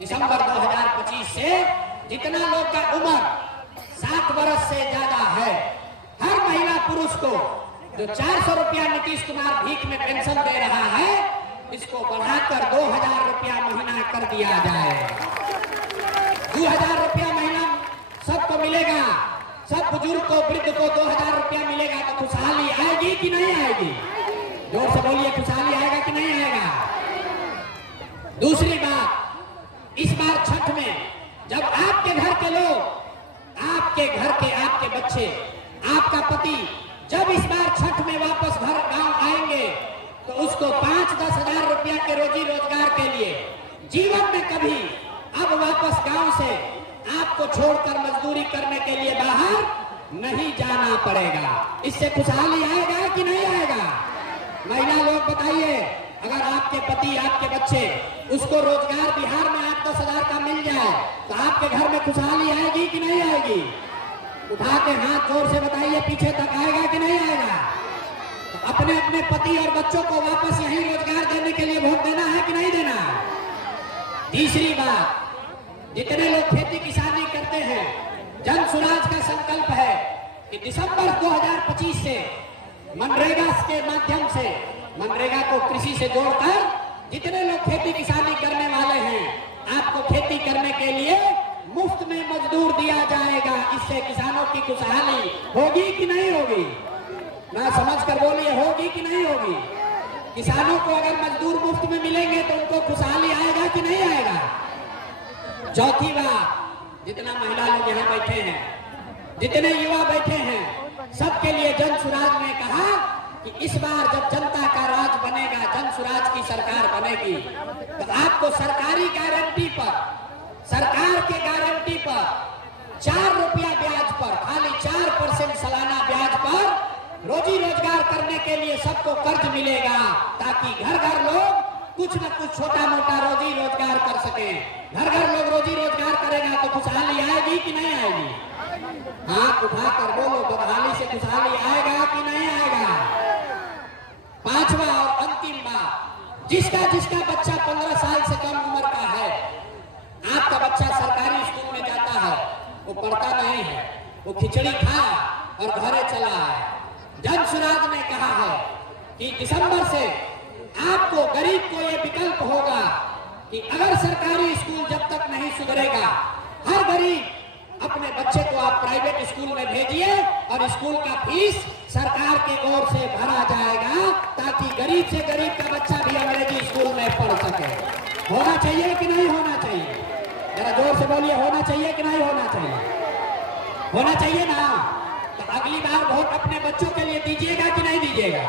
दिसंबर 2025 से जितना लोग का उम्र 60 वर्ष से ज्यादा है, हर महिला पुरुष को जो 400 रुपया नीतीश कुमार भीख में पेंशन दे रहा है, इसको बढ़ाकर 2000 रुपया महीना कर दिया जाए। 2000 रुपया महीना सबको मिलेगा, सब बुजुर्ग को, वृद्ध को 2000 रुपया मिलेगा तो खुशहाली आएगी कि नहीं आएगी? जोर से बोलिए, खुशहाली आएगा कि नहीं आएगा? दूसरी बात, इस बार छठ में जब आपके घर के लोग, आपके घर के आपके बच्चे, आपका पति जब इस बार छठ में वापस घर गांव आएंगे तो उसको 5-10 हजार रुपया के रोजी रोजगार के लिए जीवन में कभी अब वापस गांव से आपको छोड़कर मजदूरी करने के लिए बाहर नहीं जाना पड़ेगा। इससे खुशहाली आएगा कि नहीं आएगा? महिला लोग बताइए, अगर आपके पति, आपके बच्चे, उसको रोजगार बिहार में 8-10 हजार का मिल जाए तो आपके घर में खुशहाली आएगी कि नहीं आएगी? उठा के हाथ जोर से बताइए, पीछे तक आएगा कि नहीं आएगा? तो अपने अपने पति और बच्चों को वापस यही रोजगार देने के लिए वोट देना है कि नहीं देना? तीसरी बात, जितने लोग खेती किसानी करते हैं, जन सुराज का संकल्प है कि दिसंबर 2025 से मनरेगा के माध्यम से, मनरेगा को कृषि से जोड़कर जितने लोग खेती किसानी करने वाले हैं, आपको खेती करने के लिए मुफ्त में मजदूर दिया जाएगा। इससे किसानों की खुशहाली होगी कि नहीं होगी? ना समझ कर बोलिए, होगी कि नहीं होगी? किसानों को अगर मजदूर मुफ्त में मिलेंगे तो उनको खुशहाली आएगा कि नहीं आएगा? चौथी बात, जितना महिला लोग यहाँ बैठे हैं, जितने युवा बैठे हैं, सबके लिए जन सुराज ने कहा कि इस बार जब जनता का राज बनेगा, जन सुराज की सरकार बनेगी, तो आपको सरकारी गारंटी पर, सरकार के गारंटी पर 4 रुपया ब्याज पर, खाली 4% सालाना ब्याज पर रोजी रोजगार करने के लिए सबको कर्ज मिलेगा, ताकि घर घर लोग कुछ न कुछ छोटा मोटा रोजी रोजगार कर सके। घर घर लोग रोजी रोजगार करेगा तो खुशहाली आएगी कि नहीं आएगी? हाथ उठाकर बोलो, बदहाली से खुशहाली आएगा कि नहीं आएगा? पांचवा और अंतिम बात, जिसका जिसका बच्चा 15 साल से कम उम्र का है, आपका बच्चा सरकारी स्कूल में जाता है, वो पढ़ता नहीं है, वो खिचड़ी खा और घरे चला है। जन सुराज ने कहा है कि दिसंबर से आपको, गरीब को ये विकल्प होगा कि अगर सरकारी स्कूल जब तक नहीं सुधरेगा, हर गरीब अपने बच्चे को आप प्राइवेट स्कूल में भेजिए और स्कूल का फीस सरकार के ओर से भरा जाएगा, ताकि गरीब से गरीब का बच्चा भी अंग्रेजी स्कूल में पढ़ सके। होना चाहिए कि नहीं होना चाहिए? जरा जोर से बोलिए, होना चाहिए कि नहीं होना चाहिए? होना चाहिए ना? तो अगली बार वोट अपने बच्चों के लिए दीजिएगा कि नहीं दीजिएगा?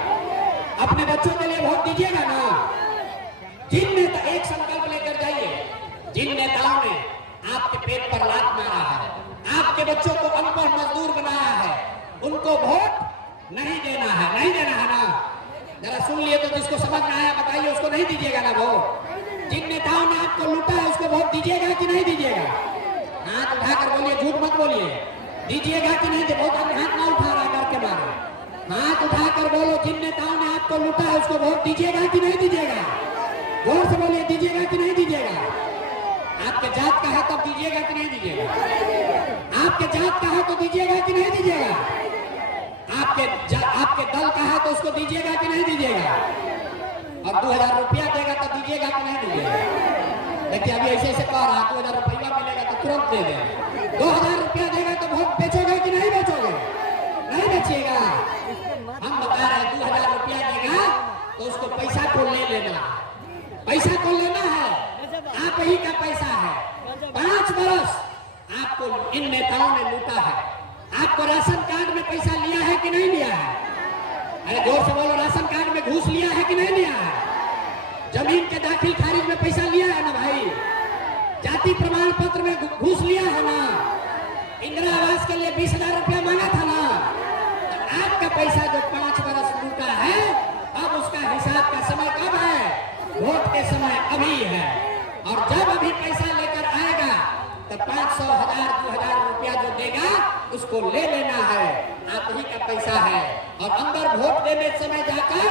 अपने बच्चों के लिए वोट दीजिएगा ना? जिन नेता, एक संकल्प लेकर जाइए, जिन नेताओं ने आपके पेट पर लात मारा है, आपके बच्चों को अनपढ़ मजदूर बनाया है, उनको वोट नहीं देना है। नहीं देना है ना? जरा सुन लिए तो जिसको समझ में आया बताइए, उसको नहीं दीजिएगा ना वोट? जिन नेताओं ने आपको लूटा है उसको वोट दीजिएगा कि नहीं दीजिएगा? हाथ उठाकर बोलिए, झूठ मत बोलिए, दीजिएगा कि नहीं? बहुत हाथ ना उठा रहा डर के मारे। हाथ उठाकर बोलो, जिन नेताओं ने आपको लूटा है उसको वोट दीजिएगा कि नहीं दीजिएगा? जोर से बोलिए, दीजिएगा कि नहीं दीजिएगा? आपके जात का है तब दीजिएगा कि नहीं दीजिएगा? आपके जात का है तो दीजिएगा कि नहीं दीजिएगा? आपके दल का है तो उसको दीजिएगा कि नहीं दीजिएगा? और 2000 रुपया देगा तो दीजिएगा कि नहीं दीजिएगा? देखिए अभी ऐसे ऐसे कह रहा, 2000 रुपया मिलेगा तो तुरंत दे देगा। 2000 रुपया देगा तो वोट बेचोगे कि नहीं बेचोगे? नहीं बेचिएगा। हम बता रहे हैं, 2000 रुपया देगा तो उसको पैसा को ले लेना, पैसा को लेना है, आप ही का पैसा है। 5 बरस आपको इन नेताओं ने लूटा है। आपको राशन कार्ड में पैसा लिया है कि नहीं लिया है? अरे जोर से बोलो, राशन कार्ड में घूस लिया है कि नहीं लिया है? जमीन के दाखिल खारिज में पैसा लिया है ना भाई? जाति प्रमाण पत्र में घूस लिया है ना? इंदिरा आवास के लिए 20,000 रुपया मांगा था ना? आपका पैसा जो 5 बरस लूटा है, अब उसका हिसाब का समय कब है? वोट के समय अभी है। और जब अभी पैसा लेकर आएगा तो 500, 1000, 2000 रुपया जो देगा उसको ले लेना है, आप ही का पैसा है। और अंदर वोट देने समय जाकर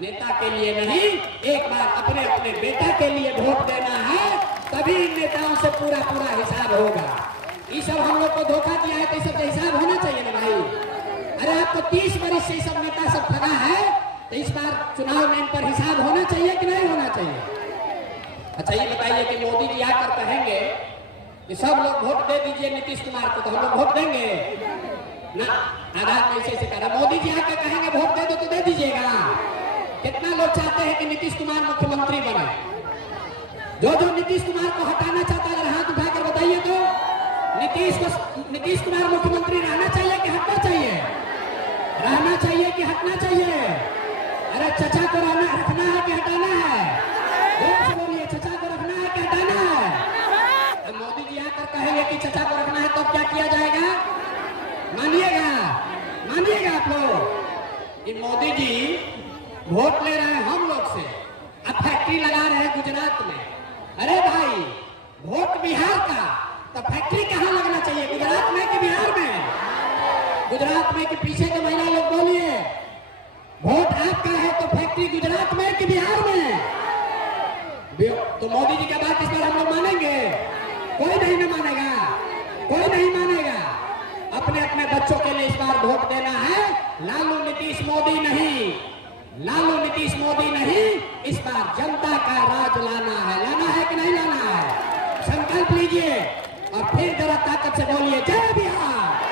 नेता के लिए नहीं, एक बार अपने अपने बेटा के लिए वोट देना है। तभी इन नेताओं से पूरा पूरा हिसाब होगा। ये सब हम लोग को धोखा दिया है तो ये सब हिसाब होना चाहिए ना भाई। अरे आपको 30 वर्ष से सब नेता सब ठगा है तो इस बार चुनाव में इन पर हिसाब होना चाहिए कि नहीं होना चाहिए। अच्छा ये बताइए कि मोदी जी आकर कहेंगे कि सब लोग वोट दे दीजिए नीतीश कुमार को, तो हम लोग वोट देंगे ना? आगाज में ऐसे कह रहा, मोदी जी आकर कहेंगे वोट दे दो तो दे दीजिएगा। कितना लोग चाहते हैं कि नीतीश कुमार मुख्यमंत्री बने? जो नीतीश कुमार को हटाना चाहता है अगर हाथ उठाकर बताइए तो। नीतीश कुमार मुख्यमंत्री रहना चाहिए कि हटना चाहिए? रहना चाहिए कि हटना चाहिए? अरे चचा को रखना है कि हटाना है? जोर से बोलिए, चचा को रखना है कि हटाना है? अब मोदी जी आकर कहेंगे कि चचा को रखना है तो क्या किया जाएगा? मानिएगा आप लोग कि मोदी जी वोट ले रहे हैं हम लोग से, अब फैक्ट्री लगा रहे हैं गुजरात में। अरे भाई वोट बिहार का, तो फैक्ट्री कहाँ लगना चाहिए, गुजरात में कि बिहार में? गुजरात में कि पीछे के महिला लोग बोलिए, वोट आपका है तो फैक्ट्री गुजरात में कि बिहार में? तो मोदी जी की बात इस बार हम लोग मानेंगे? कोई नहीं मानेगा, कोई नहीं मानेगा। अपने अपने बच्चों के लिए इस बार वोट देना है, लालू नीतीश मोदी नहीं, लालू नीतीश मोदी नहीं, इस बार जनता का राज लाना है कि नहीं लाना है? संकल्प लीजिए और फिर जरा ताकत से बोलिए जय बिहार।